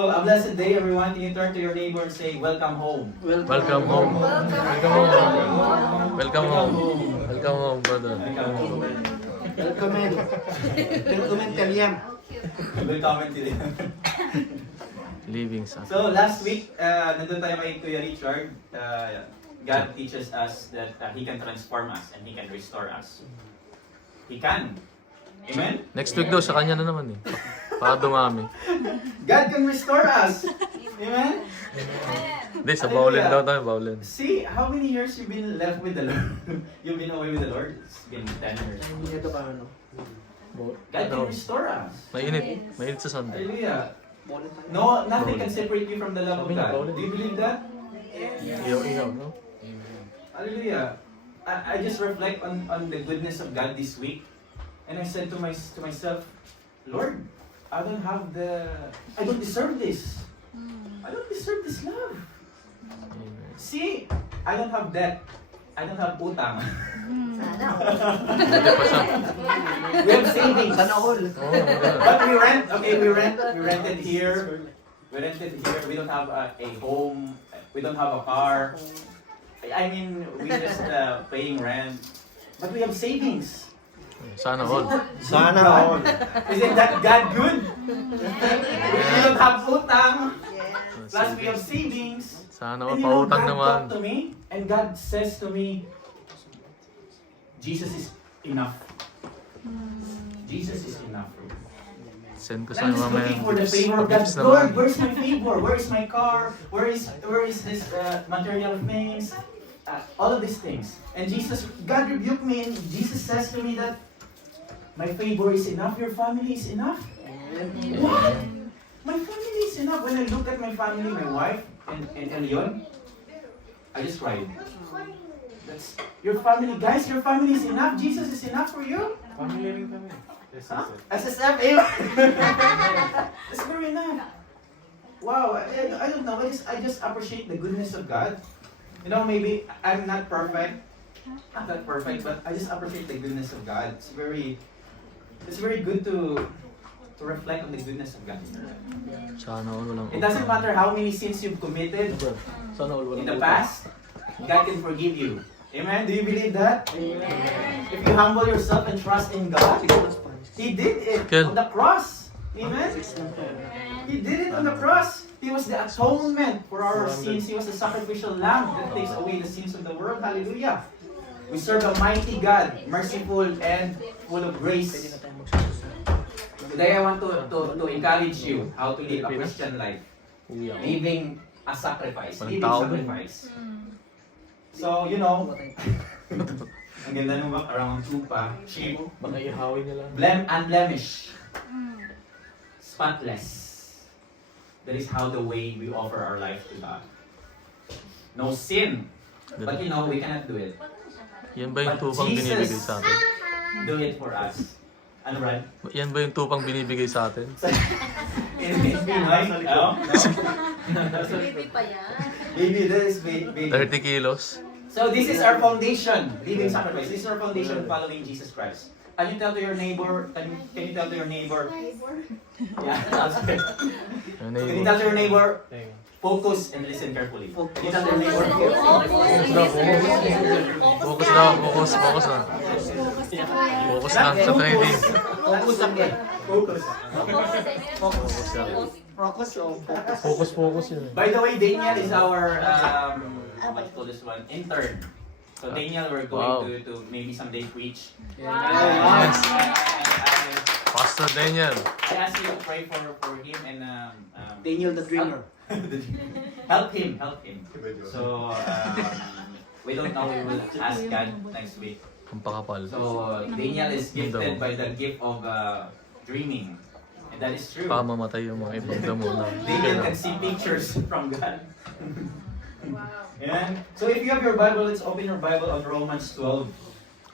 So, a blessed day, everyone. Can you turn to your neighbor and say, welcome home? Welcome home. Welcome home. Welcome home. Welcome home, brother. Welcome home. Welcome Kaliam. Welcome to them. Living sa. So, last week, nandun tayo kay Kuya Richard. God teaches us that He can transform us and He can restore us. He can. Amen? Next week daw, sa kanya na naman eh. Para dumami. God can restore us. Amen? Hindi, sa Baulen daw tayo, Baulen. See, how many years you've been left with the Lord? You've been away with the Lord? It's been 10 years. Ito pa ano? God can restore us. Mainit. Mainit sa Sunday. Hallelujah. No, nothing can separate you from the love of God. Do you believe that? Iyaw, no? Hallelujah. I just reflect on the goodness of God this week. And I said to myself, Lord, I don't deserve this. I don't deserve this love. Amen. See, I don't have debt. I don't have utang. Buti pa siya. We have savings. Sana all. Oo, maganda. But we rent. Okay, we rented here. We rented here. We don't have a home. We don't have a car. I mean, we just paying rent. But we have savings. Sana all. Sana all. Isn't that God good? We don't have utang. Plus we have savings. Sana all. And you know, Pautang God naman. talked to me, and God says to me, Jesus is enough. Jesus is enough for you. Send ko And sa I'm just mamaya. looking for the favor of God. Pag-gips Lord, naman. where's my favor? Where is my car? Where is this material things? All of these things. And God rebuked me, and Jesus says to me that my favor is enough. Your family is enough. What? My family is enough. When I look at my family, my wife and Leon, I just cried. That's your family, guys. Your family is enough. Jesus is enough for you. Family rin kami. Huh? SSF, eh? That's very enough. Wow, I don't know. I just appreciate the goodness of God. You know, maybe I'm not perfect. Not that perfect, but I just appreciate the goodness of God. It's very good to reflect on the goodness of God. Sana all. Walang It doesn't matter how many sins you've committed Sana all. in Walang the utang. past, God can forgive you. Amen? Do you believe that? If you humble yourself and trust in God, He did it on the cross. Amen? He did it on the cross. He was the atonement for our sins. He was the sacrificial lamb that takes away the sins of the world. Hallelujah. We serve a mighty God, merciful and full of grace. Today I want to encourage you how to live a Christian life. Living a sacrifice. Living sacrifice. So, you know, ang ganda nung around 2 pa. Shape. Baka ihawin nila. Unblemished. Spotless. That is how the way we offer our life to God. No sin. But you know, we cannot do it. Yan ba yung But tupang Jesus- binibigay sa atin? Do it for us. Ano, Brad? Yan ba yung tupang binibigay sa atin? In Pinoy? No? Baby pa yan. Baby, that is baby. 30 kilos. So this is our foundation, living sacrifice. This is our foundation following Jesus Christ. Can you tell to your neighbor, can you tell to your neighbor, yeah, that's good. Yan Can you eh. tell to your neighbor, focus and listen carefully. Can you tell to your neighbor, Focus na, focus na. Focus lang sa trading. Focus lang eh. focus. Focus lang. Focus yun eh. By the way, Daniel is our, what you call this one, intern. So Daniel, we're Wow. going to maybe someday preach. Yes. Pastor Daniel. I ask you to pray for him and Daniel the Dreamer. help him. So we don't know. We will ask God next week. Ang pakapal. So Daniel is gifted by the gift of dreaming, and that is true. Baka mamatay yung mga ibang damo na. Daniel can see pictures from God. Amen. So if you have your Bible, let's open your Bible on Romans 12.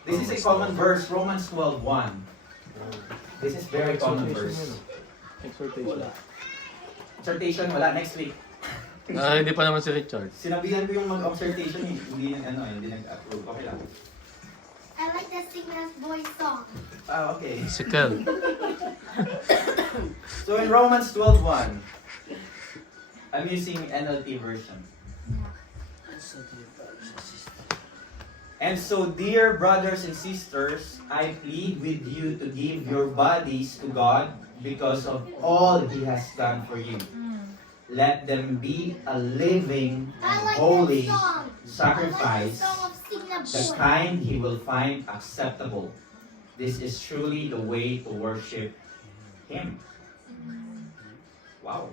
This is a common verse, Romans 12:1. This is very common verse. Exhortation, wala next week. Hindi pa naman si Richard. Sinabihan ko yung mag-observation, hindi nag-approve. Okay lang. I like the Signals Boys song. Ah, okay. Si Kel. So in Romans 12:1, I'm using NLT version. And so, dear brothers and sisters, I plead with you to give your bodies to God because of all He has done for you. Let them be a living I and like holy that song. sacrifice, I like the song of Signa the Boy. kind He will find acceptable. This is truly the way to worship Him. Wow.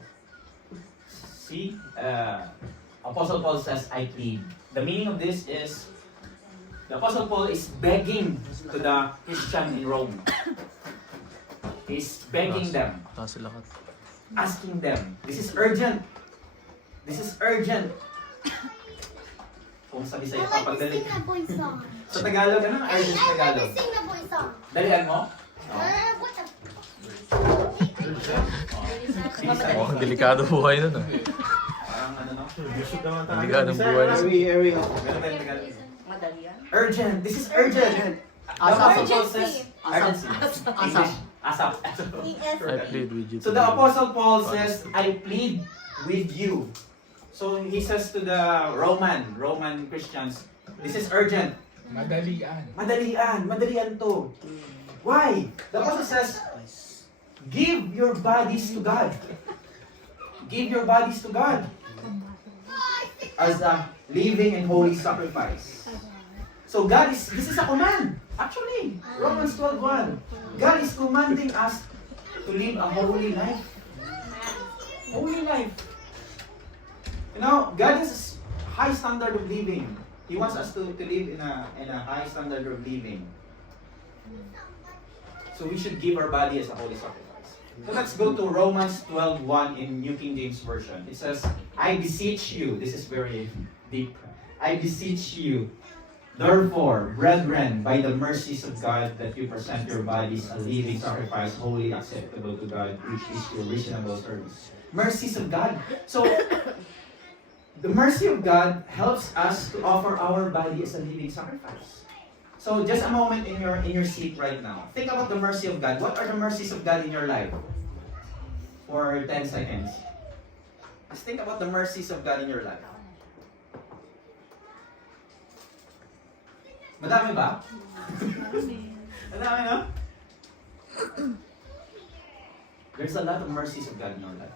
See, Apostle Paul says, I plead. The meaning of this is, the Apostle Paul is begging to the Christian in Rome. He's begging them, Nasa lahat. asking them, this is urgent. This is urgent. Kung sabi I sa'yo, like the papadali. Signa Boy song. Sa Tagalog, ano? I Urgent sa like Tagalog. the Signa Boy song. Dalian mo? What the? Oh, delikado buhay nun ah. Parang ano no? Delikado ng buhay nun. Area. Meron ba yung Tagalog? Madali yan. Urgent. This is urgent. The Apostle Paul says, urgency. English. ASAP. I plead with you. So the Apostle Paul says, I plead with you. So he says to the Roman Christians, this is urgent. Madalian to. Why? The Apostle says, give your bodies to God. Give your bodies to God as a living and holy sacrifice. So this is a command. Actually, Romans 12:1. God is commanding us to live a holy life. Holy life. You know, God has a high standard of living. He wants us to live in a high standard of living. So we should give our body as a holy sacrifice. So let's go to Romans 12:1 in New King James Version. It says, I beseech you. This is very deep. I beseech you, therefore, brethren, by the mercies of God, that you present your bodies a living sacrifice, wholly acceptable to God, which is your reasonable service. Mercies of God. So, the mercy of God helps us to offer our body as a living sacrifice. So, just a moment in your seat right now. Think about the mercy of God. What are the mercies of God in your life? For 10 seconds. Just think about the mercies of God in your life. Madami ba? Madami, no? There's a lot of mercies of God in our life.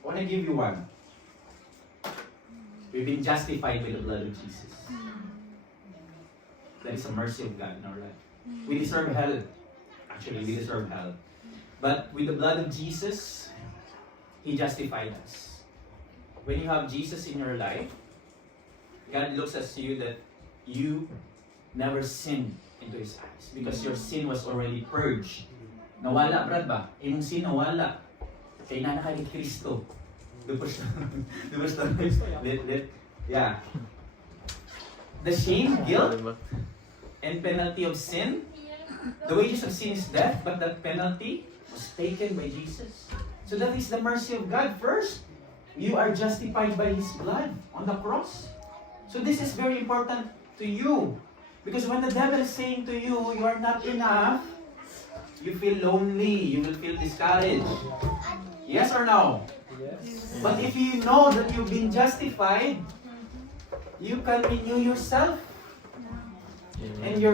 I want to give you one. We've been justified by the blood of Jesus. That is a mercy of God in our life. We deserve hell. Actually, we deserve hell. But with the blood of Jesus, He justified us. When you have Jesus in your life, God looks at you that you never sinned into His eyes because your sin was already purged. Nawala, Brad ba? Imong sin nawala. Kay na kay Kristo. Lupos yeah. The shame, guilt, and penalty of sin. The wages of sin is death, but that penalty was taken by Jesus. So that is the mercy of God. First, you are justified by His blood on the cross. So this is very important to you. Because when the devil is saying to you, you are not enough, you feel lonely, you will feel discouraged. Yes or no? Yes. But if you know that you've been justified, you can renew yourself. And you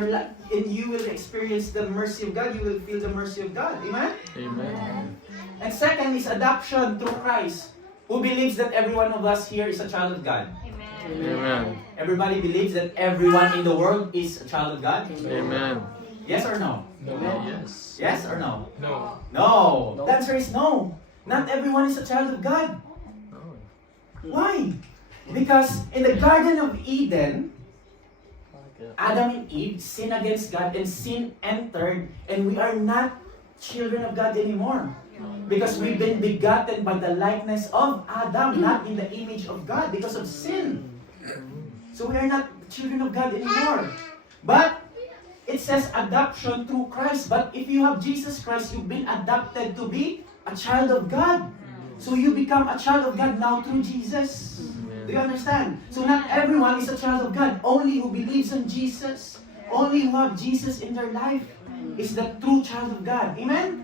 will experience the mercy of God. You will feel the mercy of God. Amen? Amen. And second is adoption through Christ. Who believes that every one of us here is a child of God? Amen. Everybody believes that everyone in the world is a child of God? Amen. Yes or no? Yes. Yes or no? No. No. The answer is no. Not everyone is a child of God. No. Why? Because in the Garden of Eden, Adam and Eve sinned against God and sin entered, and we are not children of God anymore. Because we've been begotten by the likeness of Adam, not in the image of God because of sin. So we are not children of God anymore. But it says adoption through Christ. But if you have Jesus Christ, you've been adopted to be a child of God. So you become a child of God now through Jesus. Do you understand? So not everyone is a child of God. Only who believes in Jesus, only who have Jesus in their life is the true child of God. Amen?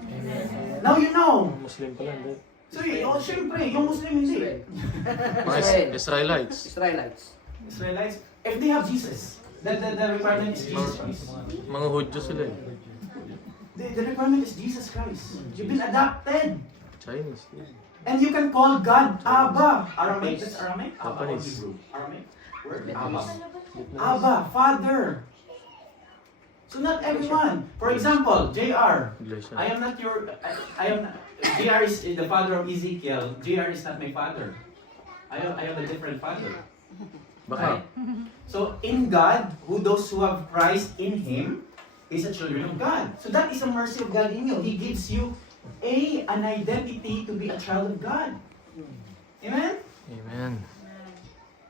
Now you know. Muslim pala, hindi. So, syempre, yung Muslim hindi. Mga Israelites. Israelites, if they have Jesus, the requirement is Jesus Christ. Mga Hudyo sila eh. The requirement is Jesus Christ. You've been adopted. Chinese. And you can call God Abba. Aramaic, that's Aramaic? Abba or Japanese. Hebrew? Aramaic? Word? Abba. Abba, Father. So not everyone. For example, JR. English. I am not your, I am, JR is the father of Ezekiel. JR is not my father. I am a different father. Baka. Right? So in God, those who have Christ in Him, is a children of God. So that is a mercy of God in you. He gives you an identity to be a child of God. Amen? Amen.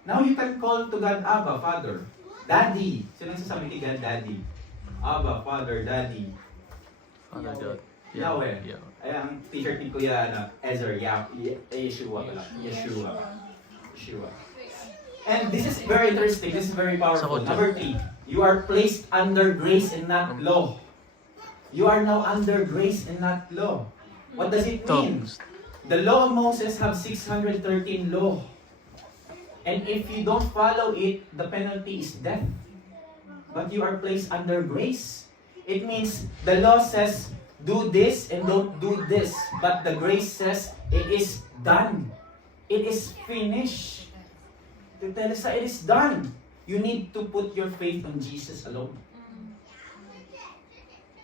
Now you can call to God Abba, Father. Daddy. Sino nagsasabi kay God, Daddy? Abba, Father, Daddy. Father God. Yahweh. Yeah. Ay, ang t-shirt ni Kuya Ezer, Yeshua pala. Yeshua. And this is very interesting. This is very powerful. Number 3, you are placed under grace and not law. You are now under grace and not law. What does it mean? The law of Moses have 613 law. And if you don't follow it, the penalty is death. But you are placed under grace. It means the law says, do this and don't do this. But the grace says, it is done. It is finished. To tell us that it is done. You need to put your faith on Jesus alone.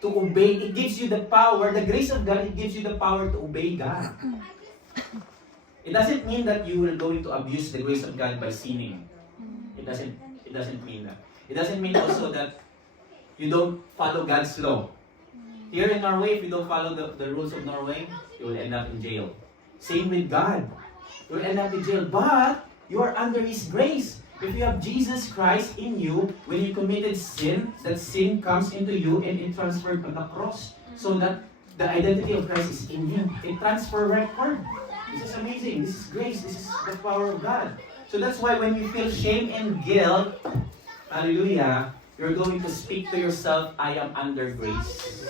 To obey, it gives you the power, the grace of God, it gives you the power to obey God. It doesn't mean that you will going to abuse the grace of God by sinning. It doesn't mean that. It doesn't mean also that you don't follow God's law. Here in Norway, if you don't follow the rules of Norway, you will end up in jail. Same with God. You will end up in jail, but you are under His grace. If you have Jesus Christ in you, when you committed sin, that sin comes into you and it transferred to the cross. So that the identity of Christ is in you. It transfer record. This is amazing. This is grace. This is the power of God. So that's why when you feel shame and guilt, hallelujah, you're going to speak to yourself, I am under grace.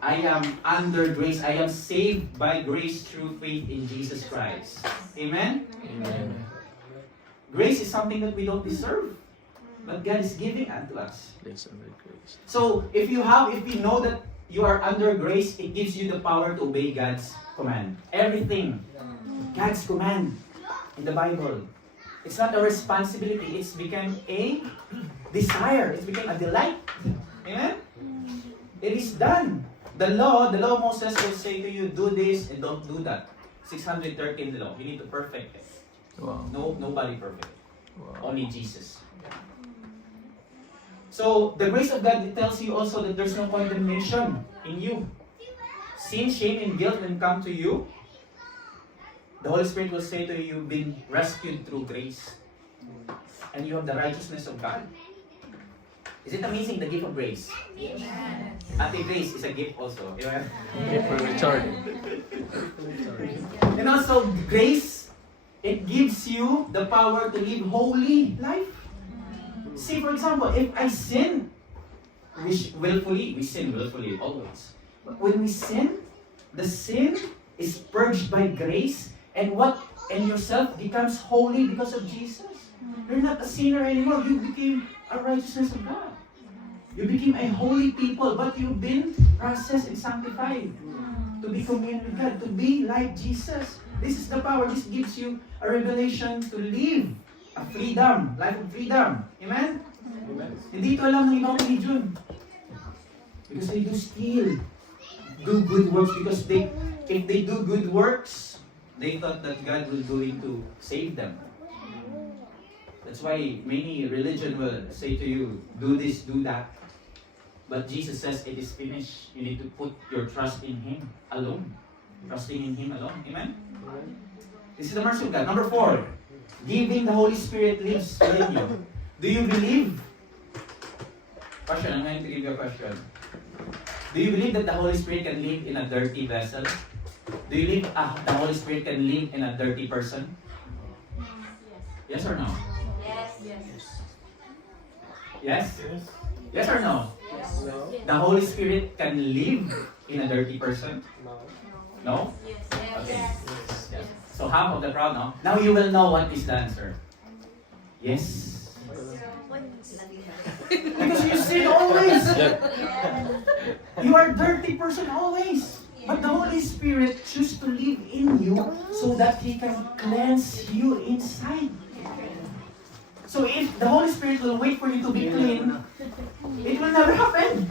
I am under grace. I am saved by grace through faith in Jesus Christ. Amen? Amen. Grace is something that we don't deserve, but God is giving unto us. Place under grace. So, if you know that you are under grace, it gives you the power to obey God's command. Everything, God's command in the Bible. It's not a responsibility, it's become a desire, it's become a delight. Amen? It is done. The law of Moses will say to you, do this and don't do that. 613 law. You need to perfect it. Wow. Nobody perfect. Wow. Only Jesus. So, the grace of God tells you also that there's no condemnation in you. Sin, shame, and guilt will come to you. The Holy Spirit will say to you, you've been rescued through grace. And you have the righteousness of God. Is it amazing, the gift of grace? Yes. Ate Grace is a gift also. Amen? Okay, for Richard. And also, grace, it gives you the power to live holy life. See, for example, if I sin, we sin willfully always. But when we sin, the sin is purged by grace, and yourself becomes holy because of Jesus. You're not a sinner anymore. You became a righteousness of God. You became a holy people, but you've been processed and sanctified to be communion with God, to be like Jesus. This is the power. This gives you a revelation to live a freedom, life of freedom. Amen? Amen. Hindi ito alam ng ibang religion. Because they do still do good works, because if they do good works, they thought that God will going to save them. That's why many religion will say to you, do this, do that. But Jesus says it is finished. You need to put your trust in Him alone. Trusting in Him alone. Amen? This is the mercy of God. Number 4, giving the Holy Spirit lives in you. Do you believe? Question, I'm going to give you a question. Do you believe that the Holy Spirit can live in a dirty vessel? Do you believe the Holy Spirit can live in a dirty person? Yes or no? Yes? Yes or no? No. The Holy Spirit can live in a dirty person? No? Yes. Okay. Yes. So half of the crowd, no? Now you will know what is the answer. Yes. Because you sin always. You are a dirty person always. But the Holy Spirit chooses to live in you so that He can cleanse you inside. So if the Holy Spirit will wait for you to be clean, it will never happen.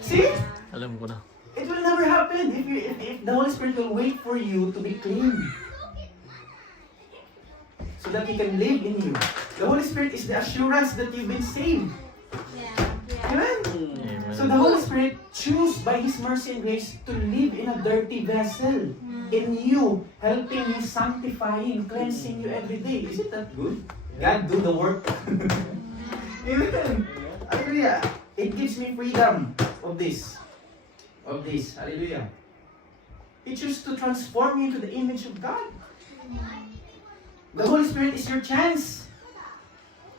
See? Alam ko na. It will never happen if the Holy Spirit will wait for you to be clean. So that He can live in you. The Holy Spirit is the assurance that you've been saved. Amen? Amen. So the Holy Spirit choose by His mercy and grace to live in a dirty vessel in you, helping you, sanctifying, cleansing you every day. Isn't that good? God do the work. Amen. Hallelujah. It gives me freedom of this. Hallelujah. He chooses to transform you into the image of God. The Holy Spirit is your chance.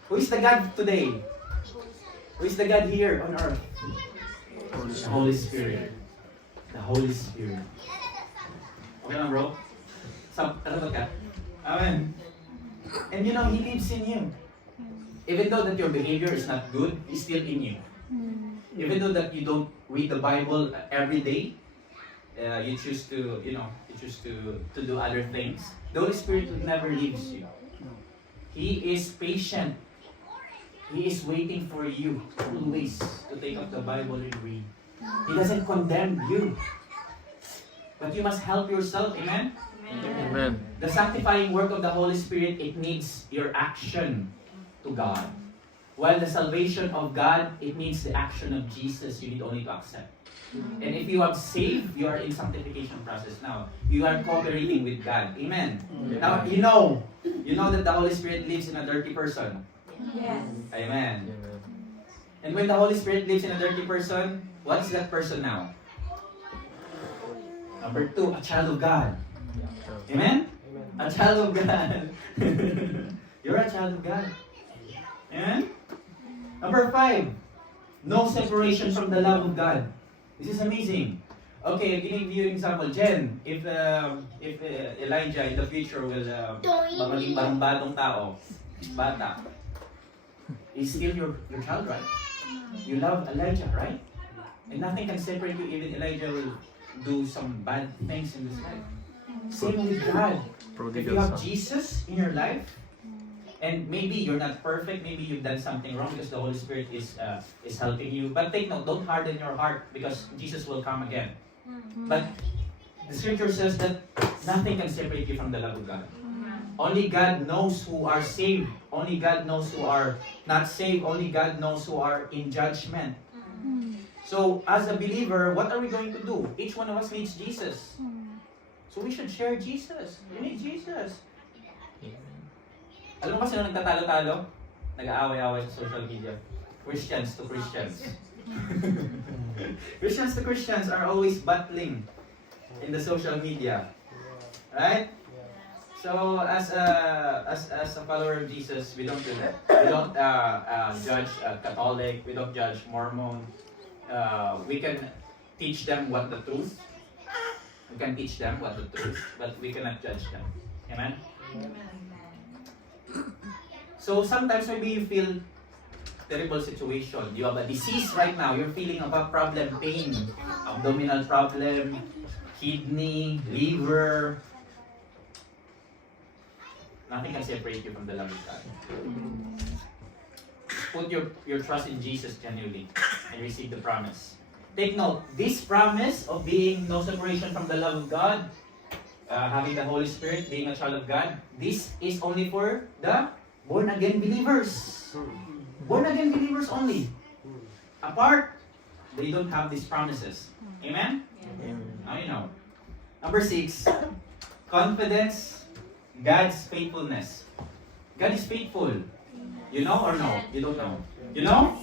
Who is the God today? Who is the God here on earth? The Holy Spirit. The Holy Spirit. Okay lang, bro? Ano ka? Amen. And you know, He lives in you. Even though that your behavior is not good, He's still in you. Even though that you don't read the Bible every day, you choose to, to do other things, the Holy Spirit never leaves you. He is patient. He is waiting for you always to take up the Bible and read. He doesn't condemn you. But you must help yourself, amen? Amen. The sanctifying work of the Holy Spirit, it needs your action to God. While the salvation of God, it needs the action of Jesus. You need only to accept. And if you have saved, you are in sanctification process now. You are cooperating with God. Amen. Now, you know that the Holy Spirit lives in a dirty person. Yes. Amen. Amen. And when the Holy Spirit lives in a dirty person, what is that person now? Number 2, a child of God. Amen? A child of God. You're a child of God. Amen? Number 5, no separation from the love of God. This is amazing. Okay, I'll give you an example. Jen, if Elijah in the future will maging barumbadong tao, bata, is still your child, right? You love Elijah, right? And nothing can separate you. Even Elijah will do some bad things in this life. Same with God. If Prodigal you have son. Jesus in your life, and maybe you're not perfect, maybe you've done something wrong because the Holy Spirit is helping you. But take note, don't harden your heart because Jesus will come again. But the scripture says that nothing can separate you from the love of God. Only God knows who are saved. Only God knows who are not saved. Only God knows who are in judgment. So, as a believer, what are we going to do? Each one of us needs Jesus. So, we should share Jesus. You need Jesus. Alam mo ba sino nagtatalo-talo? Nag-aaway-aaway sa social media. Christians to Christians. Christians to Christians are always battling in the social media. Right? So as a follower of Jesus, we don't do that. We don't judge Catholic. We don't judge Mormon. We can teach them what the truth. We can teach them what the truth, but we cannot judge them. Amen. So sometimes maybe you feel terrible situation. You have a disease right now. You're feeling of a problem, pain, abdominal problem, kidney, liver. Nothing can separate you from the love of God. Put your trust in Jesus genuinely and receive the promise. Take note, this promise of being no separation from the love of God, having the Holy Spirit, being a child of God, this is only for the born-again believers. Born-again believers only. Apart, they don't have these promises. Amen? Now you know. Number 6, confidence, God's faithfulness. God is faithful. You know or no? You don't know. You know?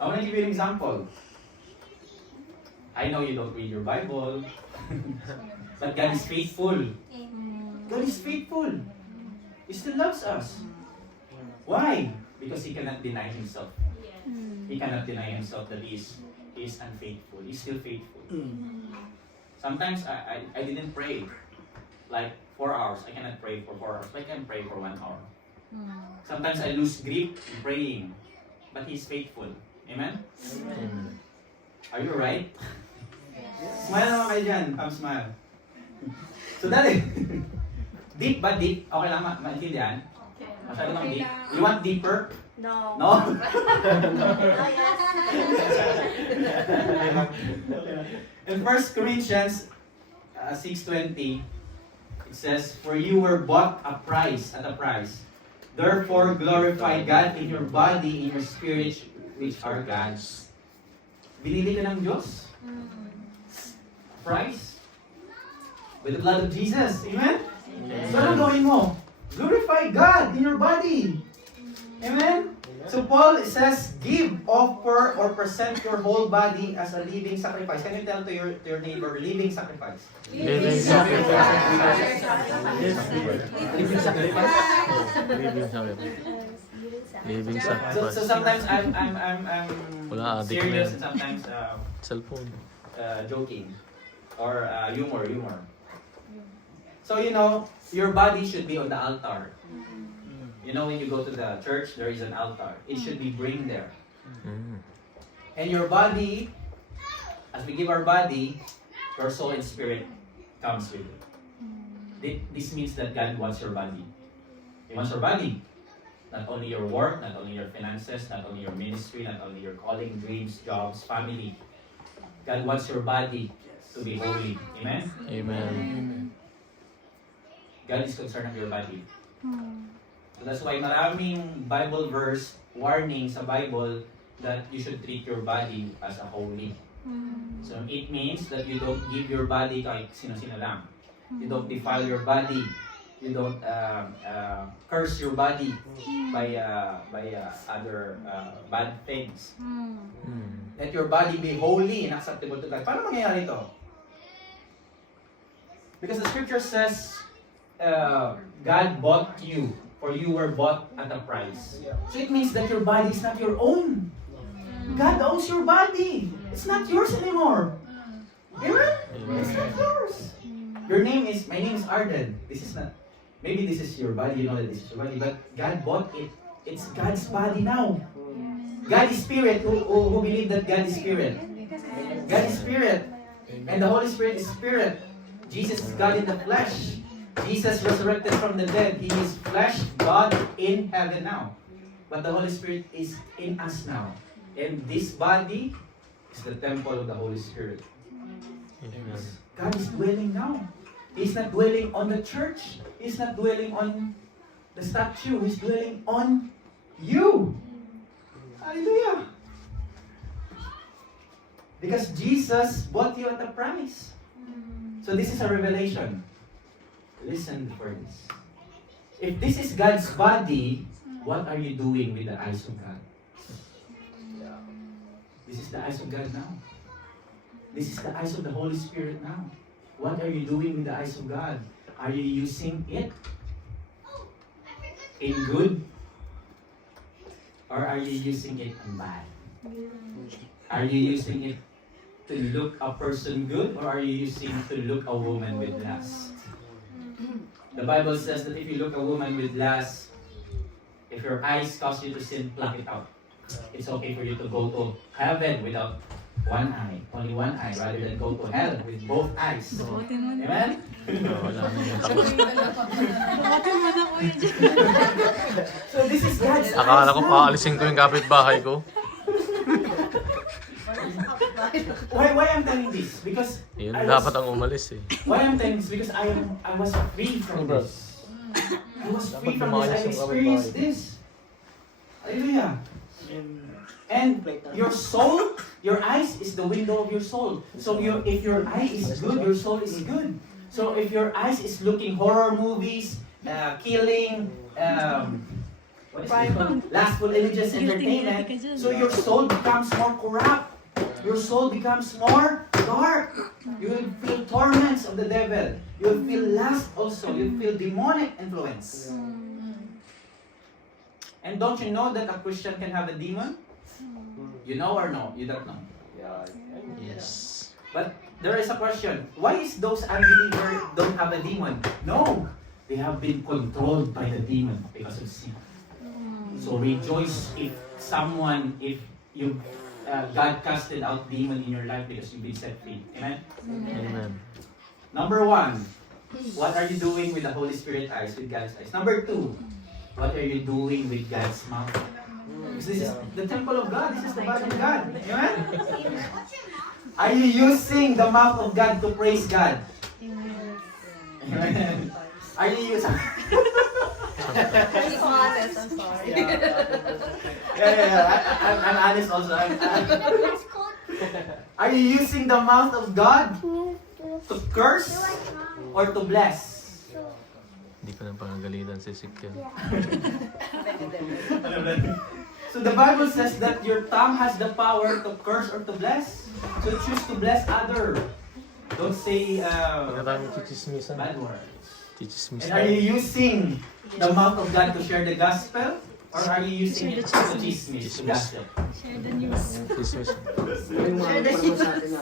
I want to give you an example. I know you don't read your Bible, but God is faithful. God is faithful. He still loves us. Why? Because He cannot deny Himself. He cannot deny Himself that He is is unfaithful. He's still faithful. Sometimes I didn't pray like 4 hours. I cannot pray for 4 hours. But I can pray for 1 hour. Sometimes I lose grip in praying. But He's faithful. Amen? Are you right? Smile naman kayo dyan. Smile. So that is, deep ba? Deep? Okay lang, maintindihan? Masyado lang deep? You want deeper? No. No? Oh, yes. In 1 Corinthians 6:20, it says, "For you were bought at a price. Therefore glorify God in your body, in your spirit, which are God's." Binili ka ng Diyos. Price. With the blood of Jesus. Amen? So anong gawin mo? Glorify God in your body. Amen? So Paul says, give, offer, or present your whole body as a living sacrifice. Can you tell to your neighbor, living sacrifice? Living sacrifice. Living sacrifice. Living sacrifice. Living sacrifice. So sometimes I'm Wala, adik serious na. and sometimes Cellphone. joking or humor. So you know, your body should be on the altar. You know, when you go to the church, there is an altar. It should be bring there. And your body, as we give our body, your soul and spirit comes with it. This means that God wants your body. He wants your body. Not only your work, not only your finances, not only your ministry, not only your calling, dreams, jobs, family. God wants your body to be holy. Amen? Amen. God is concerned of your body. So that's why maraming Bible verse warning sa Bible that you should treat your body as a holy. So it means that you don't give your body kahit sino-sino lang. You don't defile your body. You don't curse your body by other bad things. Let your body be holy and acceptable to God. Paano mangyayari ito? Because the scripture says, God bought you, for you were bought at a price. So it means that your body is not your own. God owns your body. It's not yours anymore. Amen? It's not yours. My name is Arden. Maybe this is your body, you know that this is your body, but God bought it. It's God's body now. God is spirit. Who believe that God is spirit? God is spirit. And the Holy Spirit is spirit. Jesus is God in the flesh. Jesus resurrected from the dead. He is flesh, God in heaven now. But the Holy Spirit is in us now. And this body is the temple of the Holy Spirit. Amen. God is dwelling now. He's not dwelling on the church. He's not dwelling on the statue. He's dwelling on you. Hallelujah. Because Jesus bought you at a price. So this is a revelation. Listen for this. If this is God's body, what are you doing with the eyes of God? This is the eyes of God now. This is the eyes of the Holy Spirit now. What are you doing with the eyes of God? Are you using it in good? Or are you using it in bad? Are you using it to look a person good? Or are you using it to look a woman with lust? The Bible says that if you look a woman with lust, if your eyes cause you to sin, pluck it out. It's okay for you to go to heaven without one eye, only one eye, rather than go to hell with both eyes. Amen? Wala na yung takot. So this is God's Akala ko eyes now. paalisin ko yung kapitbahay ko. Why I'm telling this? Because Yun I dapat was, ang umalis eh. why I'm telling this? Because I was free from this. I was free from this. I experienced this. Hallelujah. And your soul, your eyes is the window of your soul. So if your eye is good, your soul is good. So if your eyes is looking horror movies, killing, what is it? Lustful images, entertainment, so your soul becomes more corrupt. Your soul becomes more dark. You will feel torments of the devil. You will feel lust also. You will feel demonic influence. And don't you know that a Christian can have a demon? You know or no? You don't know. Yes. But there is a question. Why is those unbelievers don't have a demon? No. They have been controlled by the demon because of sin. So rejoice if you God casted out demon in your life because you've been set free. Amen? Amen. Number 1, what are you doing with the Holy Spirit eyes, with God's eyes? Number 2, what are you doing with God's mouth? Because this is the temple of God. This is the body of God. Amen? Are you using the mouth of God to praise God? Amen. Are you using... Hindi ko honest, I'm sorry. I'm honest also. Are you using the mouth of God to curse or to bless? Hindi ko na pangagalitan si Sikya. So the Bible says that your tongue has the power to curse or to bless. So choose to bless other. Don't say Maraming chichismisan. bad words. Chichismisan. And are you using the mouth of God to share the gospel? Or are you using it to chismis, to gossip? Chismis. Yung mga promote sa atin na.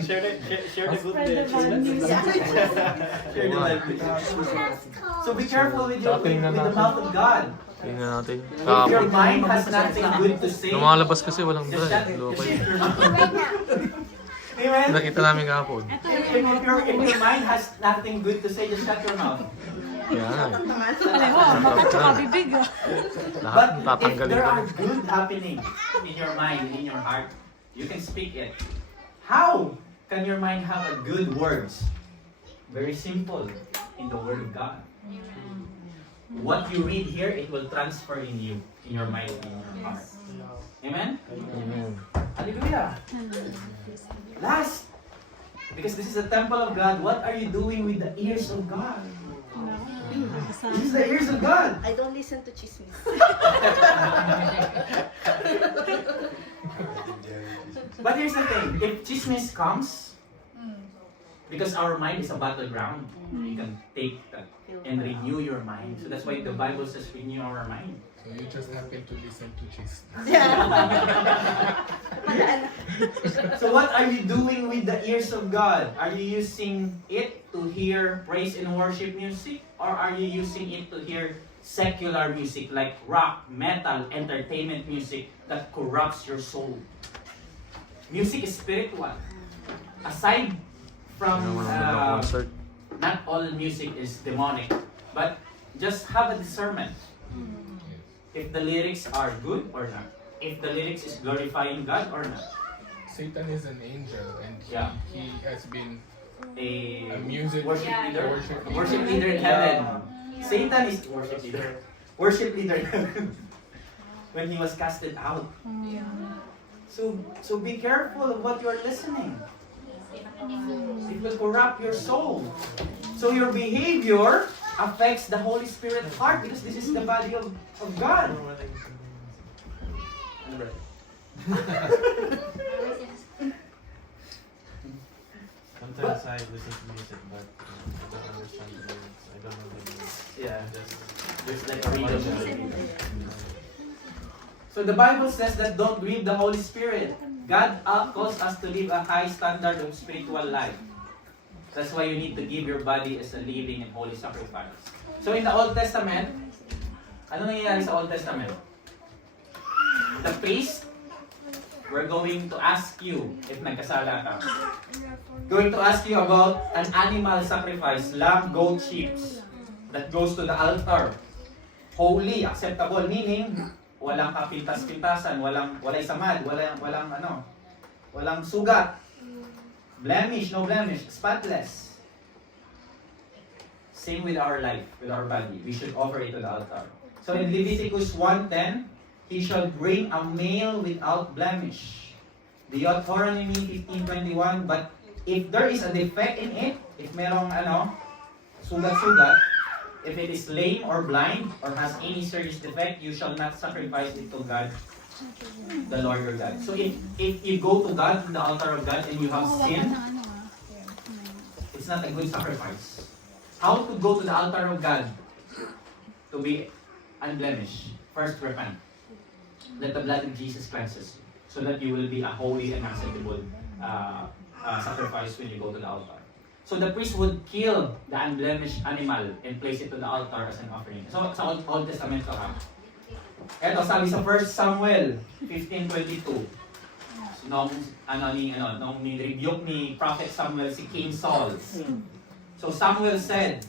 Share the good news. Share the bad news. So be careful with Tsaka tingnan the natin. mouth of God. Tingnan natin. If your Kahapon. mind has nothing good to say, Nung lumalabas kasi walang just dry. shut Loko yun. your mouth. Amen? Nakita namin kahapon. If your mind has nothing good to say, just shut your mouth. Yan. Aleho, baka tsaka bibig. Lahat But if tatanggalin there ko. are good happening in your mind, in your heart, you can speak it. How can your mind have a good words? Very simple, in the Word of God. What you read here, it will transfer in you, in your mind, in your heart. Amen? Amen. Hallelujah. Last, because this is the temple of God, what are you doing with the ears of God? This is the ears of God. I don't listen to chismis. But here's the thing, if chismis comes, because our mind is a battleground, you can take that and renew your mind. So that's why the Bible says renew our mind. So you just happen to listen to cheese. So what are you doing with the ears of God? Are you using it to hear praise and worship music? Or are you using it to hear secular music like rock, metal, entertainment music that corrupts your soul? Music is spiritual. Aside from Concert. not all music is demonic, but just have a discernment. If the lyrics are good or not. If the lyrics is glorifying God or not. Satan is an angel and Yeah. he has been A a music worship leader. worship Worship leader in heaven. Satan is worship leader. Worship leader in heaven. When he was casted out. So be careful of what you are listening. It will corrupt your soul. So your behavior affects the Holy Spirit's heart because this is the body of God. Sometimes I listen to music, but I don't understand the lyrics. I don't know the lyrics. Yeah, there's like a rhythm. So the Bible says that don't grieve the Holy Spirit. God calls us to live a high standard of spiritual life. That's why you need to give your body as a living and holy sacrifice. So in the Old Testament, ano nangyayari sa Old Testament? The priest, we're going to ask you if nagkasala ka. Going to ask you about an animal sacrifice, lamb, goat, sheep, that goes to the altar. Holy, acceptable, meaning walang kapintas-pintasan, walang samad, walang sugat. Blemish, no blemish, spotless. Same with our life, with our body. We should offer it to the altar. So in Leviticus 1:10, he shall bring a male without blemish. Deuteronomy 15:21, but if there is a defect in it, if merong sugat-sugat, if it is lame or blind or has any serious defect, you shall not sacrifice it to God, the Lord your God. So if you go to God, to the altar of God, and you have sin, it's not a good sacrifice. How to go to the altar of God to be unblemished? First, repent. Let the blood of Jesus cleanses you. So so that you will be a holy and acceptable sacrifice when you go to the altar. So the priest would kill the unblemished animal and place it to the altar as an offering. So sa Old Testament to ha. Eto sabi sa 1 Samuel 15:22. Nung ni-rebuke ni Prophet Samuel si King Saul. So Samuel said,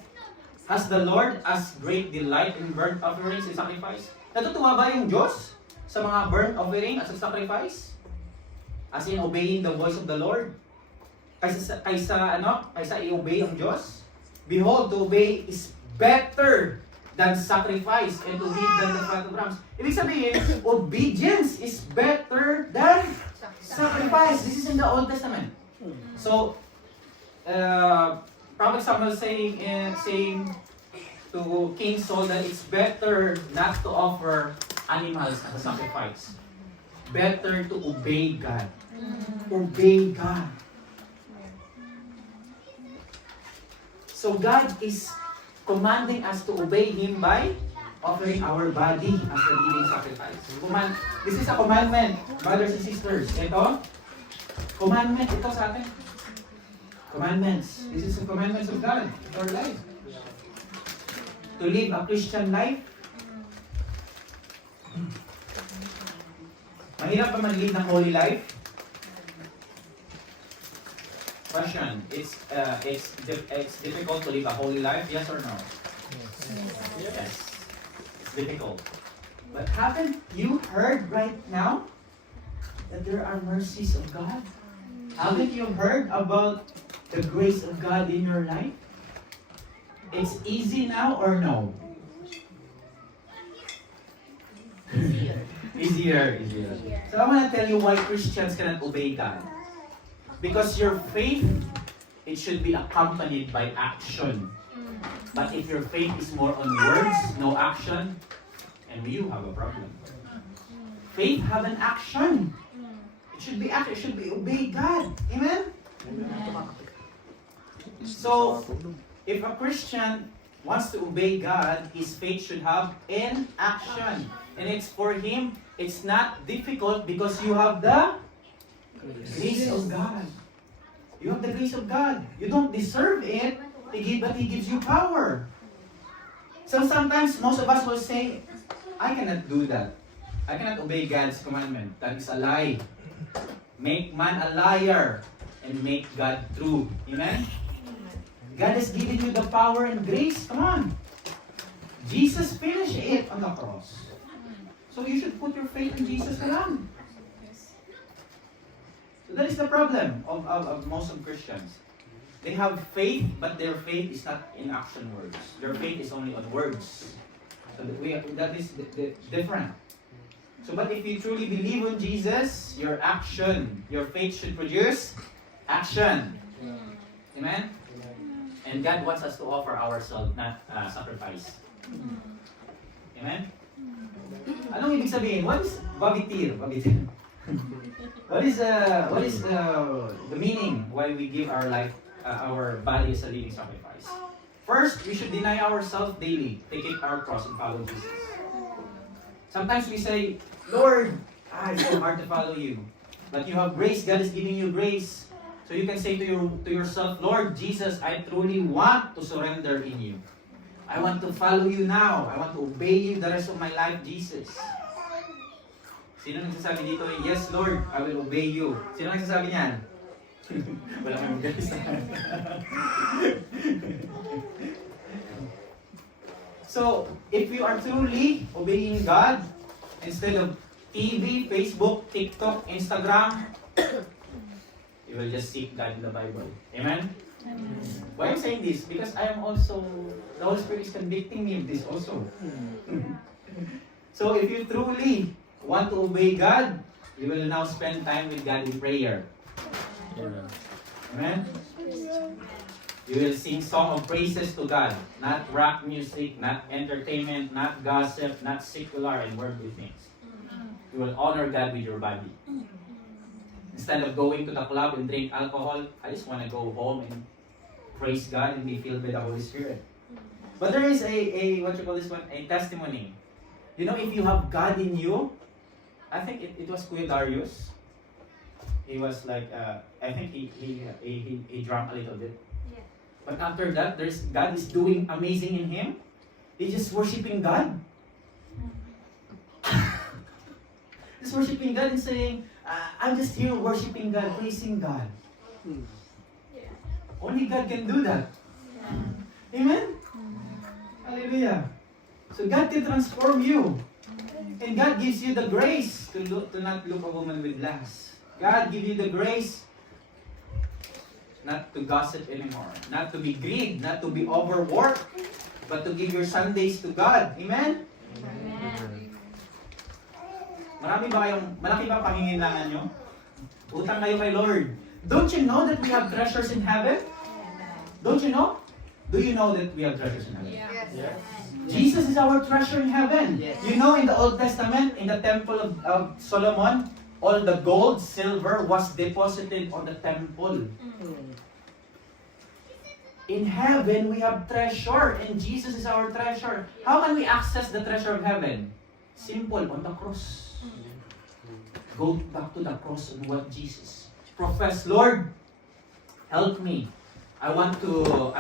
"Has the Lord as great delight in burnt offerings and sacrifice?" Natutuwa ba yung Diyos sa mga burnt offering at sa sacrifice? As in obeying the voice of the Lord? Kaysa i-obey ang Diyos? Behold, to obey is better than sacrifice and to heed than the fat of rams. Ibig sabihin, obedience is better than sacrifice. This is in the Old Testament. So, Prophet Samuel saying to King Saul that it's better not to offer animals as a sacrifice. Better to obey God. Obey God. So God is commanding us to obey Him by offering our body as a living sacrifice. This is a commandment, brothers and sisters. Ito, commandment ito sa atin. Commandments. This is the commandments of God in our life. To live a Christian life. Mahirap ba mag-live ng holy life? Question. It's difficult to live a holy life, yes or no? Yes. It's difficult. But haven't you heard right now that there are mercies of God? Haven't you heard about the grace of God in your life? It's easy now or no? Easier. So I want to tell you why Christians cannot obey God. Because your faith, it should be accompanied by action. But if your faith is more on words, no action, and you have a problem. Faith have an action. It should be action. It should be obey God. Amen? So, if a Christian wants to obey God, his faith should have an action. And it's for him, it's not difficult because you have the grace of God. You have the grace of God. You don't deserve it, but He gives you power. So sometimes most of us will say, I cannot do that. I cannot obey God's commandment. That is a lie. Make man a liar and make God true. Amen? God has given you the power and grace. Come on. Jesus finished it on the cross. So you should put your faith in Jesus alone. So that is the problem of most of Christians. They have faith, but their faith is not in action words. Their faith is only on words. So that is different. So, but if you truly believe in Jesus, your faith should produce action. Amen? And God wants us to offer ourselves, not sacrifice. Amen? Anong ibig sabihin? What is babitir? What is the meaning why we give our life, our body as a living sacrifice? First, we should deny ourselves daily, take our cross and follow Jesus. Sometimes we say, Lord, it's so hard to follow you. But you have grace, God is giving you grace. So you can say to yourself, Lord Jesus, I truly want to surrender in you. I want to follow you now. I want to obey you the rest of my life, Jesus. Sino nagsasabi dito, yes Lord, I will obey you? Sino nagsasabi niyan? Wala kang magalis na. So, if you are truly obeying God, instead of TV, Facebook, TikTok, Instagram, you will just seek God in the Bible. Amen? Why am I saying this? Because I am also, the Holy Spirit is convicting me of this also. So if you truly want to obey God, you will now spend time with God in prayer. Amen? You will sing song of praises to God, not rock music, not entertainment, not gossip, not secular and worldly things. You will honor God with your body. Instead of going to the club and drink alcohol, I just want to go home and praise God and be filled with the Holy Spirit. But there is a testimony. You know, if you have God in you, I think it was Kuya Darius. he was like, I think he drank a little bit. Yeah. But after that, God is doing amazing in him. He's just worshiping God. Just worshiping God and saying, I'm just here worshiping God, praising God. Yeah. Only God can do that. Amen? Hallelujah. So God can transform you. And God gives you the grace to not look a woman with lust. God gives you the grace not to gossip anymore, not to be greedy, not to be overworked, but to give your Sundays to God. Amen? Malaki ba pangingilangan nyo? Utang kayo kay Lord. Don't you know that we have treasures in heaven? Don't you know? Do you know that we have treasures in heaven? Yes. Jesus is our treasure in heaven. Yes. You know, in the Old Testament, in the temple of Solomon, all the gold, silver was deposited on the temple. In heaven, we have treasure, and Jesus is our treasure. How can we access the treasure of heaven? Simple, on the cross. Go back to the cross and what Jesus profess. Lord, help me. I want to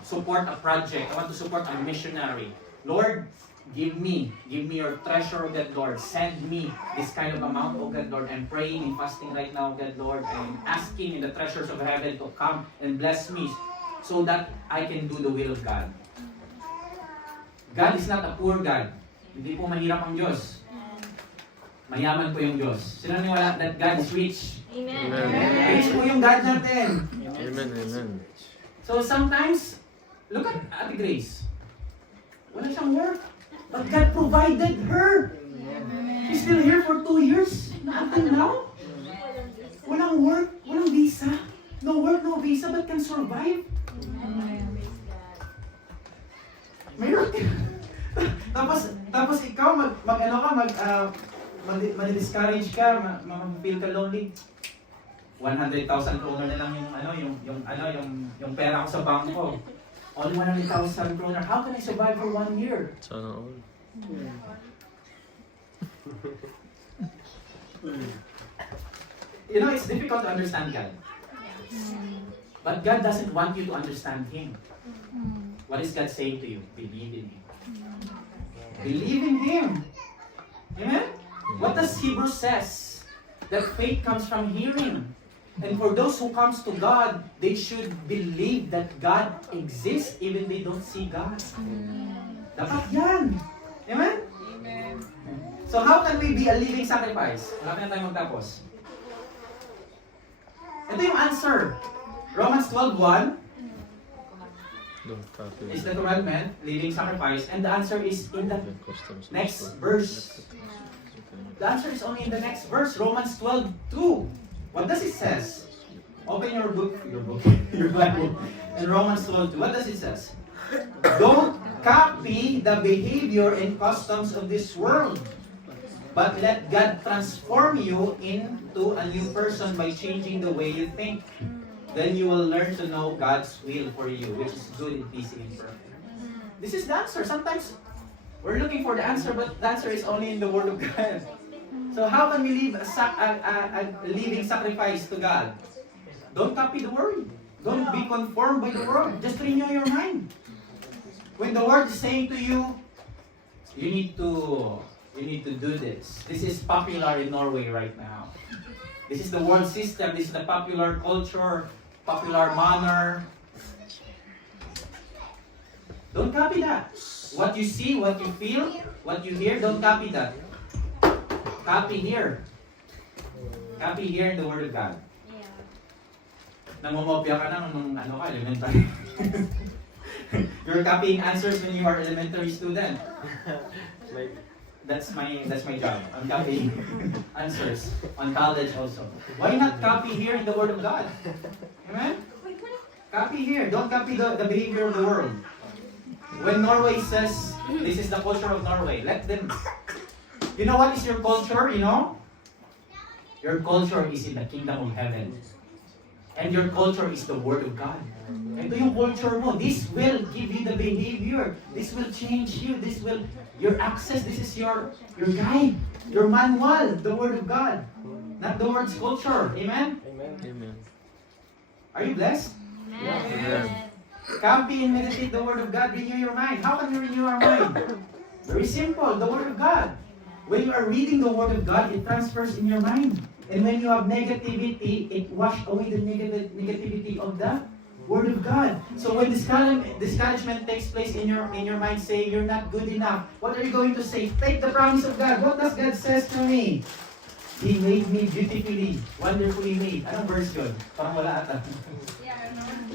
support a project. I want to support a missionary. Lord, give me your treasure, O God, Lord. Send me this kind of amount, O God, Lord. I'm praying and fasting right now, O God, Lord. I'm asking in the treasures of heaven to come and bless me so that I can do the will of God. God is not a poor God. Hindi po mahirap ang Diyos. Mayaman po yung Diyos. Sino naniwala that God is rich? Amen. Amen. Rich po yung God natin. Amen, amen. So sometimes, look at Ate Grace. Wala siyang work. But God provided her. She's still here for 2 years. Until now. Walang work, walang visa. No work, no visa, but can survive. Mayroon ka. tapos ikaw mag-discourage ka, mag-feel ka lonely. 100,000 kroner na lang yung pera ko sa bangko. Only 100,000 kroner. How can I survive for 1 year? Sana all. You know, it's difficult to understand God. But God doesn't want you to understand Him. What is God saying to you? Believe in Him. Believe in Him. Amen? What does Hebrews says? That faith comes from hearing. And for those who comes to God, they should believe that God exists even they don't see God. Dapat yan. Amen? So how can we be a living sacrifice? Malapit na tayo magtapos. Ito yung answer. Romans 12:1 Don't copy. is the commandment, living sacrifice. And the answer is in the next verse. The answer is only in the next verse, Romans 12:2. What does it says? Open your book, your Bible. In Romans 12:2, what does it says? Don't copy the behavior and customs of this world, but let God transform you into a new person by changing the way you think. Then you will learn to know God's will for you, which is good and pleasing and perfect. This is the answer. Sometimes we're looking for the answer, but the answer is only in the Word of God. So how can we live a living sacrifice to God? Don't copy the Word. Don't be conformed by the world. Just renew your mind. When the Word is saying to you, you need to do this. This is popular in Norway right now. This is the world system. This is the popular culture, popular manner. Don't copy that. What you see, what you feel, what you hear, don't copy that. Copy here. Copy here in the Word of God. Namomopia ka na nung elementary. You're copying answers when you are elementary student. That's my job. I'm copying answers on college also. Why not copy here in the Word of God? Amen? Copy here. Don't copy the behavior of the world. When Norway says, this is the culture of Norway, let them. You know what is your culture, you know? Your culture is in the kingdom of heaven. And your culture is the Word of God. Ito yung culture mo. This will give you the behavior. This will change you. This will, your access, this is your guide, your manual, the Word of God. not the word's culture. Amen? Amen. Are you blessed? Amen. Copy and meditate the Word of God. Renew your mind. How can you renew our mind? Very simple. The Word of God. When you are reading the Word of God, it transfers in your mind. And when you have negativity, it washes away the negativity of the Word of God. So when discouragement takes place in your mind, saying you're not good enough, what are you going to say? Take the promise of God. What does God says to me? He made me beautifully, wonderfully made. Anong verse yun? Parang wala ata.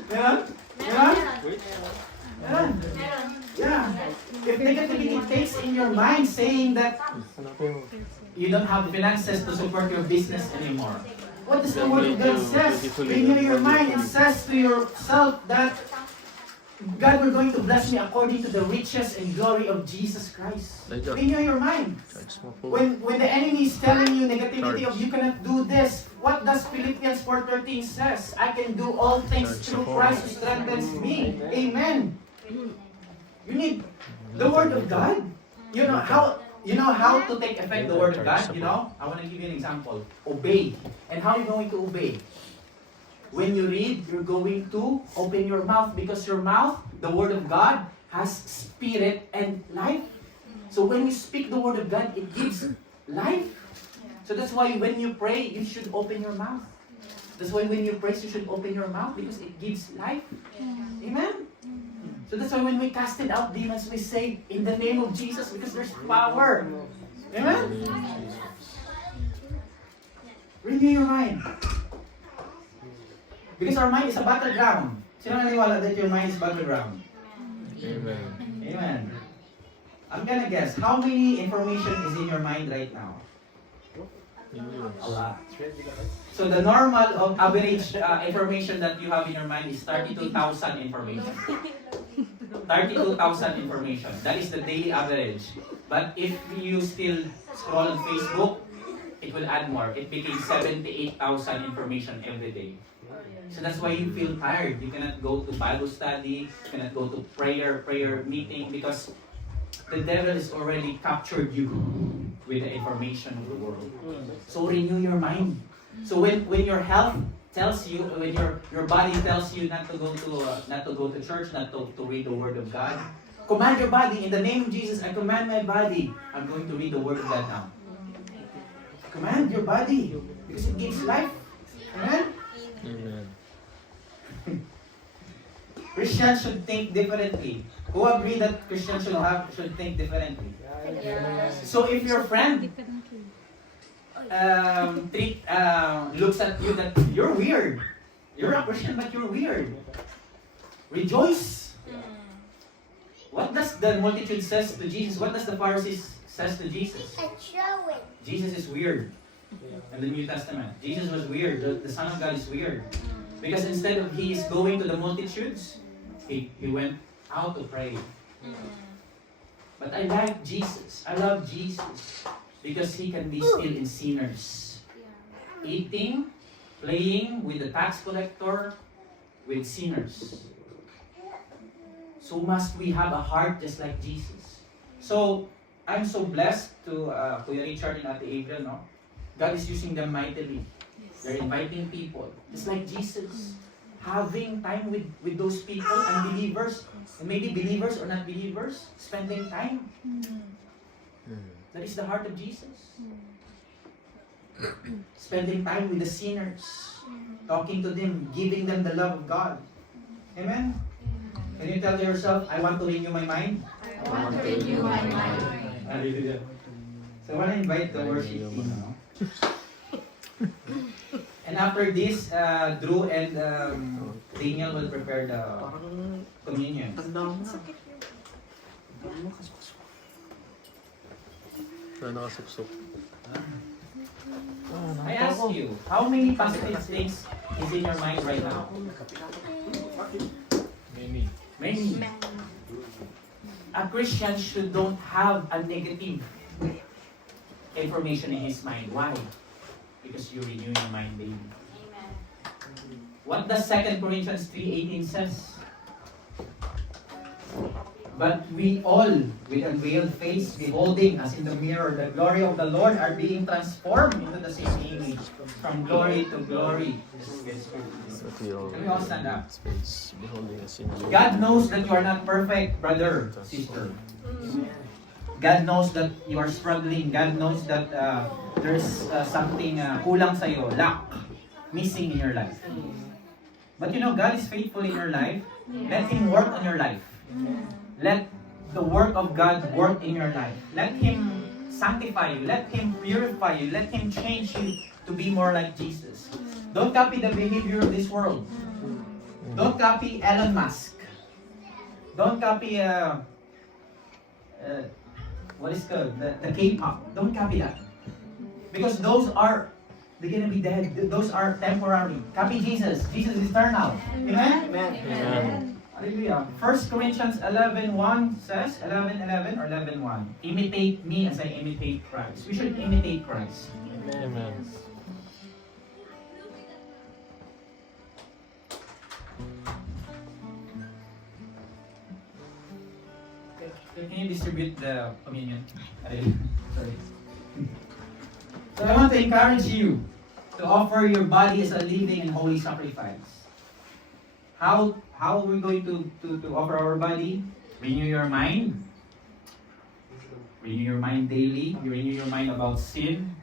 Meron? Meron? Meron? Yeah. If negativity takes in your mind saying that you don't have finances to support your business anymore, what does the Word of God says? Renew your mind and says to yourself that God, we're going to bless me according to the riches and glory of Jesus Christ. Renew your mind. When the enemy is telling you negativity of you cannot do this, what does Philippians 4:13 says? I can do all things through Christ who strengthens me. Amen. You need the Word of God. You know how to take effect the Word of God. You know, I want to give you an example. Obey. And how are you going to obey? When you read, you're going to open your mouth because your mouth, the Word of God, has spirit and life. So when you speak the Word of God, it gives life. So that's why when you pray, you should open your mouth. That's why when you pray, you should open your mouth because it gives life. Amen? So that's why when we casted out demons, we say, in the name of Jesus, because there's power. Amen? Renew your mind. Because our mind is a battleground. Sino naniwala that your mind is battleground? Amen. Amen. I'm gonna guess, how many information is in your mind right now? A lot. So the normal of average information that you have in your mind is 32,000 information. 32,000 information. That is the daily average. But if you still scroll on Facebook, it will add more. It became 78,000 information every day. So that's why you feel tired. You cannot go to Bible study, you cannot go to prayer meeting because the devil has already captured you with the information of the world. So renew your mind. So when your health tells you, when your body tells you not to go to church, not to read the Word of God, command your body, in the name of Jesus, I command my body, I'm going to read the Word of God now. Command your body because it gives life. Amen? Amen. Christians should think differently. Who agree that Christians should think differently? So if your friend looks at you that you're weird, you're a Christian but you're weird, rejoice. What does the multitude says to Jesus? What does the Pharisees says to Jesus? Jesus is weird. In the New Testament, Jesus was weird. The Son of God is weird. Because instead of he is going to the multitudes, he went out to pray. But I like Jesus. I love Jesus. Because he can be still in sinners. Eating, playing with the tax collector, with sinners. So must we have a heart just like Jesus. So, I'm so blessed to Kuya Richard and Ate Adrian, no? God is using them mightily. They're inviting people, just like Jesus, having time with those people, unbelievers, and maybe believers or not believers, spending time. That is the heart of Jesus. Spending time with the sinners, talking to them, giving them the love of God. Amen? Can you tell yourself, I want to renew my mind? I want to renew my mind. Hallelujah. So I want to invite the worship team now. And after this, Drew and Daniel will prepare the communion. Nakasuksok. I ask you, how many positive things is in your mind right now? Many. Many. A Christian should don't have a negative information in his mind. Why? Because you renew your mind daily. What does 2 Corinthians 3:18 says? But we all, with unveiled face, beholding as in the mirror the glory of the Lord, are being transformed into the same image, from glory to glory. Can we all stand up? God knows that you are not perfect, brother, sister. God knows that you are struggling. God knows that there's something kulang sa'yo, lack, missing in your life. But you know, God is faithful in your life. Let Him work on your life. Let the work of God work in your life. Let Him sanctify you. Let Him purify you. Let Him change you to be more like Jesus. Don't copy the behavior of this world. Don't copy Elon Musk. Don't copy what is called the K-pop. Don't copy that. Because those are, they're gonna be dead. Those are temporary. Copy Jesus. Jesus is eternal. Amen? Amen. Hallelujah. 1 Corinthians 11:1 says, 11:11 or 11:1, imitate me as I imitate Christ. We should imitate Christ. Amen. Can you distribute the communion? Sorry. So I want to encourage you to offer your body as a living and holy sacrifice. How are we going to offer our body? Renew your mind. Renew your mind daily. You renew your mind about sin.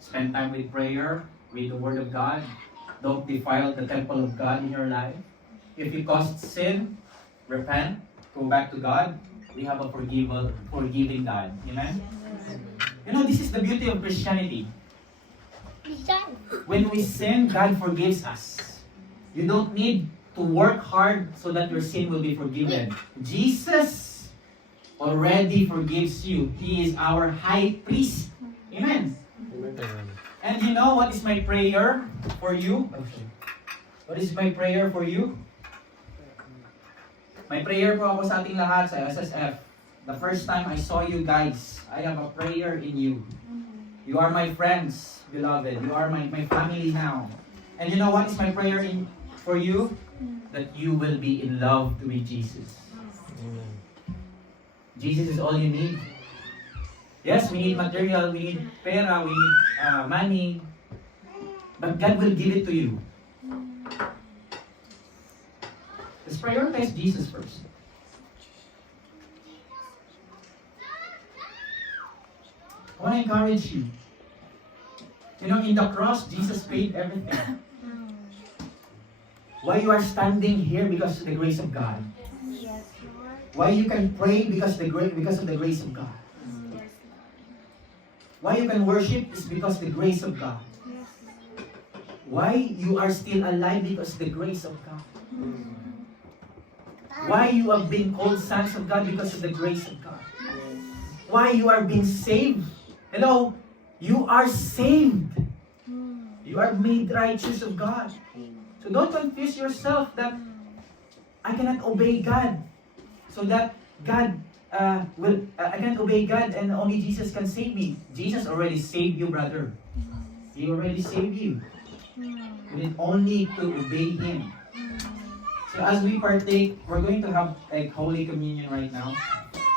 Spend time with prayer. Read the Word of God. Don't defile the temple of God in your life. If you caused sin, repent. Go back to God. We have a forgiving God. Amen? You know, this is the beauty of Christianity. When we sin, God forgives us. You don't need to work hard so that your sin will be forgiven. Jesus already forgives you. He is our high priest. Amen. And you know what is my prayer for you? What is my prayer for you? May prayer po ako sa ating lahat sa SSF. The first time I saw you guys, I have a prayer in you. You are my friends, beloved. You are my family now. And you know what is my prayer for you? That you will be in love with Jesus. Jesus is all you need. Yes, we need material, we need pera, we need money. But God will give it to you. Let's prioritize Jesus first. I want to encourage you. You know, in the cross, Jesus paid everything. Why you are standing here? Because of the grace of God. Why you can pray? Because of the grace of God. Why you can worship is because of the grace of God. Why you are still alive? Because of the grace of God. Why you have been called sons of God? Because of the grace of God. Why you are being saved? Hello, you are saved. You are made righteous of God. So don't confuse yourself that I cannot obey God. So that God I cannot obey God and only Jesus can save me. Jesus already saved you, brother. He already saved you. You need only to obey Him. So as we partake, we're going to have like Holy Communion right now.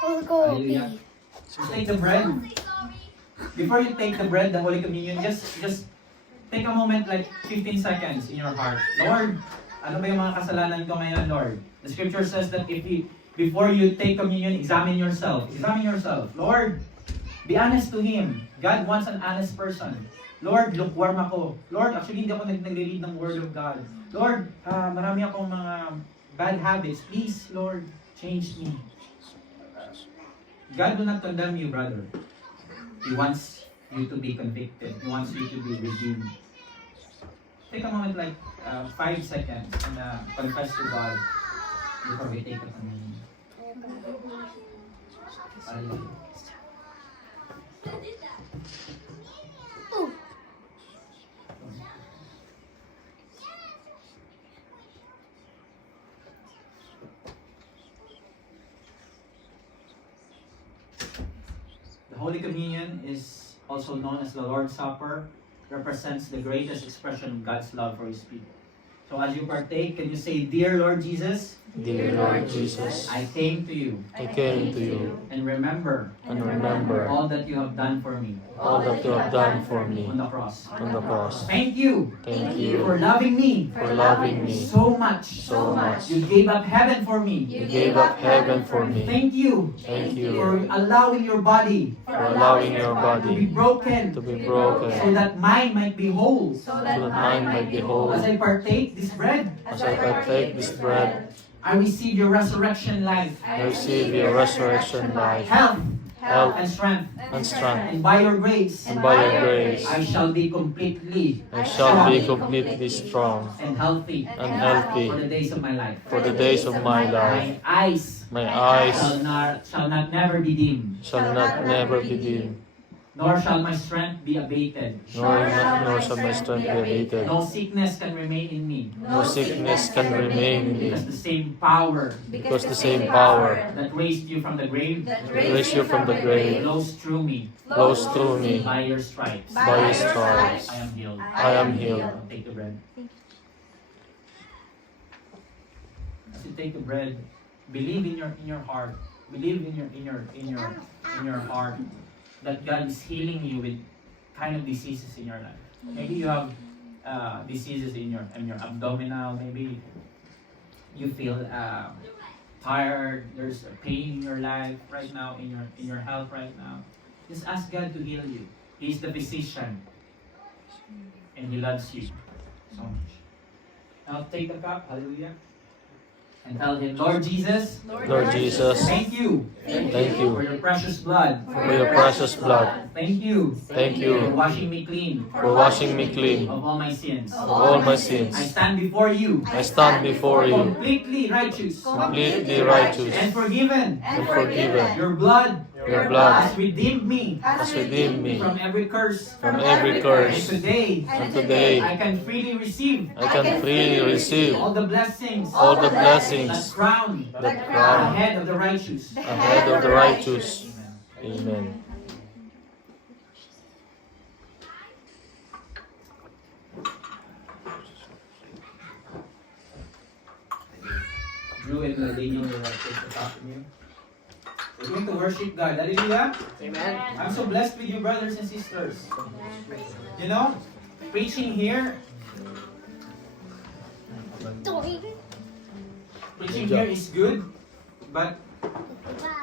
Hallelujah. So take the bread. Before you take the bread, the Holy Communion, just take a moment, like 15 seconds in your heart. Lord, ano ba yung mga kasalanan ko ngayon, Lord? The scripture says that before you take communion, examine yourself. Examine yourself. Lord, be honest to Him. God wants an honest person. Lord, lukewarm ako. Lord, actually hindi ako nag-read ng Word of God. Lord, marami akong mga bad habits. Please, Lord, change me. God will not condemn you, brother. He wants you to be convicted. He wants you to be redeemed. Take a moment, like 5 seconds, and confess to God before we take the communion. Hallelujah. The Holy Communion is also known as the Lord's Supper, represents the greatest expression of God's love for His people. So as you partake, can you say, Dear Lord Jesus, Dear Lord Jesus, I came to you I came to you and remember and remember all that you have done for me all that you have done for me on the cross. on the cross. Thank you Thank for you loving me for loving me so much. so much. You gave up heaven for me. You gave up heaven for me. Thank you Thank for you allowing your body for allowing your to be body broken to be so broken that mine might be whole. so that mine might be whole. As I partake this bread, As I partake this bread, I receive your resurrection life, I receive your resurrection life, health, health, and strength. and strength. And by your grace, And by your grace, I shall be completely I shall be completely strong and healthy and for healthy the days of my life. for the days of my life. My eyes My eyes shall not never be dim, shall not never be dim, nor shall my strength be abated. nor shall my strength be abated. No sickness can remain in me, No sickness can remain in me, because the same power because the same power that raised you from the grave that raised you from the grave flows through me. flows through me. By your stripes, By your stripes, I am healed. I am healed. Take the bread. As you take the bread, believe in your heart. Believe in your heart that God is healing you with kind of diseases in your life. Maybe you have diseases in your abdominal. Maybe you feel tired. There's a pain in your life right now, in your health right now. Just ask God to heal you. He's the physician, and He loves you so much. Now take the cup, hallelujah, and tell Him, Lord Jesus, Lord Jesus, thank you thank you for your precious blood. for your precious blood. Thank you Thank for you washing me clean for washing me clean of all my sins. of all my I sins. stand before you I stand before you completely righteous completely righteous and forgiven. and forgiven. Your blood Your blood has redeemed me has redeemed me from every curse. from every And curse. today, And today I can freely receive I can freely receive all the blessings all the that blessings crown that crown ahead of the righteous. ahead of the righteous. Amen. Drew and Daniel will take the top from you. We're going to worship God. Hallelujah. Amen. I'm so blessed with you, brothers and sisters. You know, preaching here is good, but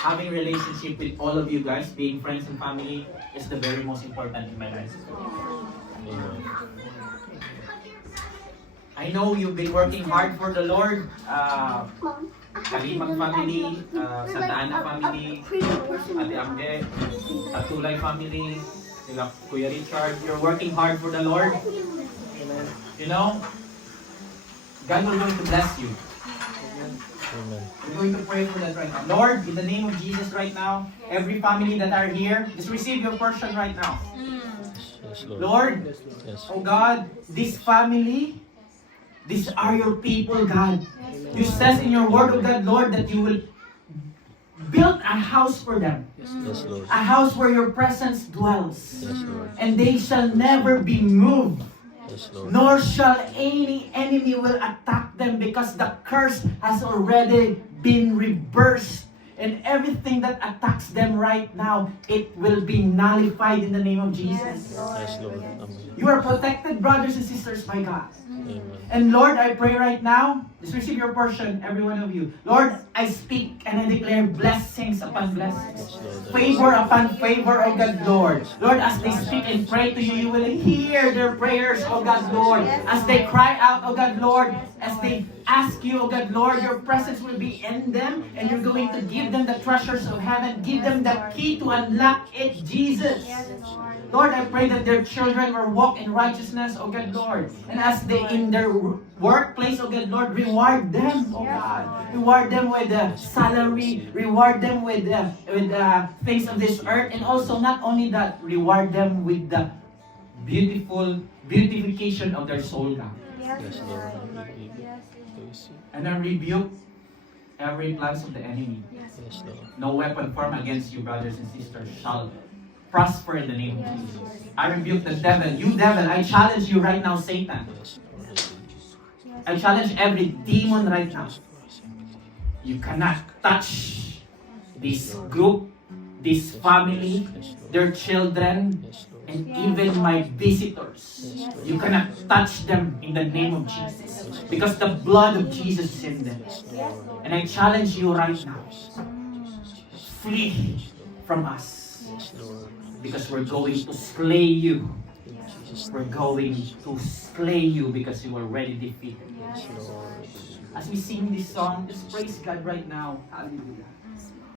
having relationship with all of you guys, being friends and family, is the very most important in my life. Amen. I know you've been working hard for the Lord. Kalimag family, Santa Ana family, Ate Amde, Patulay family, sila Kuya Richard, you're working hard for the Lord. You know, God will going to bless you. Amen. We're going to pray for that right now. Lord, in the name of Jesus right now, every family that are here, just receive your portion right now. Yes, Lord. Lord, Yes. oh God, this family, these are your people, God. You says in your word, oh God, Lord, that you will build a house for them. Yes, Lord. A house where your presence dwells. Yes, Lord. And they shall never be moved. Yes, Lord. Nor shall any enemy will attack them, because the curse has already been reversed. And everything that attacks them right now, it will be nullified in the name of Jesus. Yes, Lord. Amen. You are protected, brothers and sisters, by God. Amen. And Lord, I pray right now, just receive your portion, every one of you. Lord, I speak and I declare blessings upon blessings. Yes, Lord. Favor upon favor, oh God, Lord. Lord, as they speak and pray to you, you will hear their prayers, oh God, Lord. As they cry out, oh God, Lord, as they ask you, oh God, Lord, your presence will be in them, and you're going to give them the treasures of heaven. Give them the key to unlock it, Jesus. Lord, I pray that their children will walk in righteousness, oh God, Lord. And as they in their workplace, oh God, Lord, reward them, oh God. Reward them with salary, reward them with things of this earth, and also not only that, reward them with the beautification of their soul, God. Yes, Lord. And I rebuke every plans of the enemy. Yes, Lord. No weapon formed against you, brothers and sisters, shall prosper in the name of Jesus. I rebuke the devil. You devil, I challenge you right now, Satan. Yes, Lord. I challenge every demon right now. You cannot touch this group, this family, their children, and even my visitors. You cannot touch them in the name of Jesus, because the blood of Jesus is in them. And I challenge you right now, flee from us, because we're going to slay you. We're going to slay you because you are already defeated. As we sing this song, just praise God right now. Hallelujah.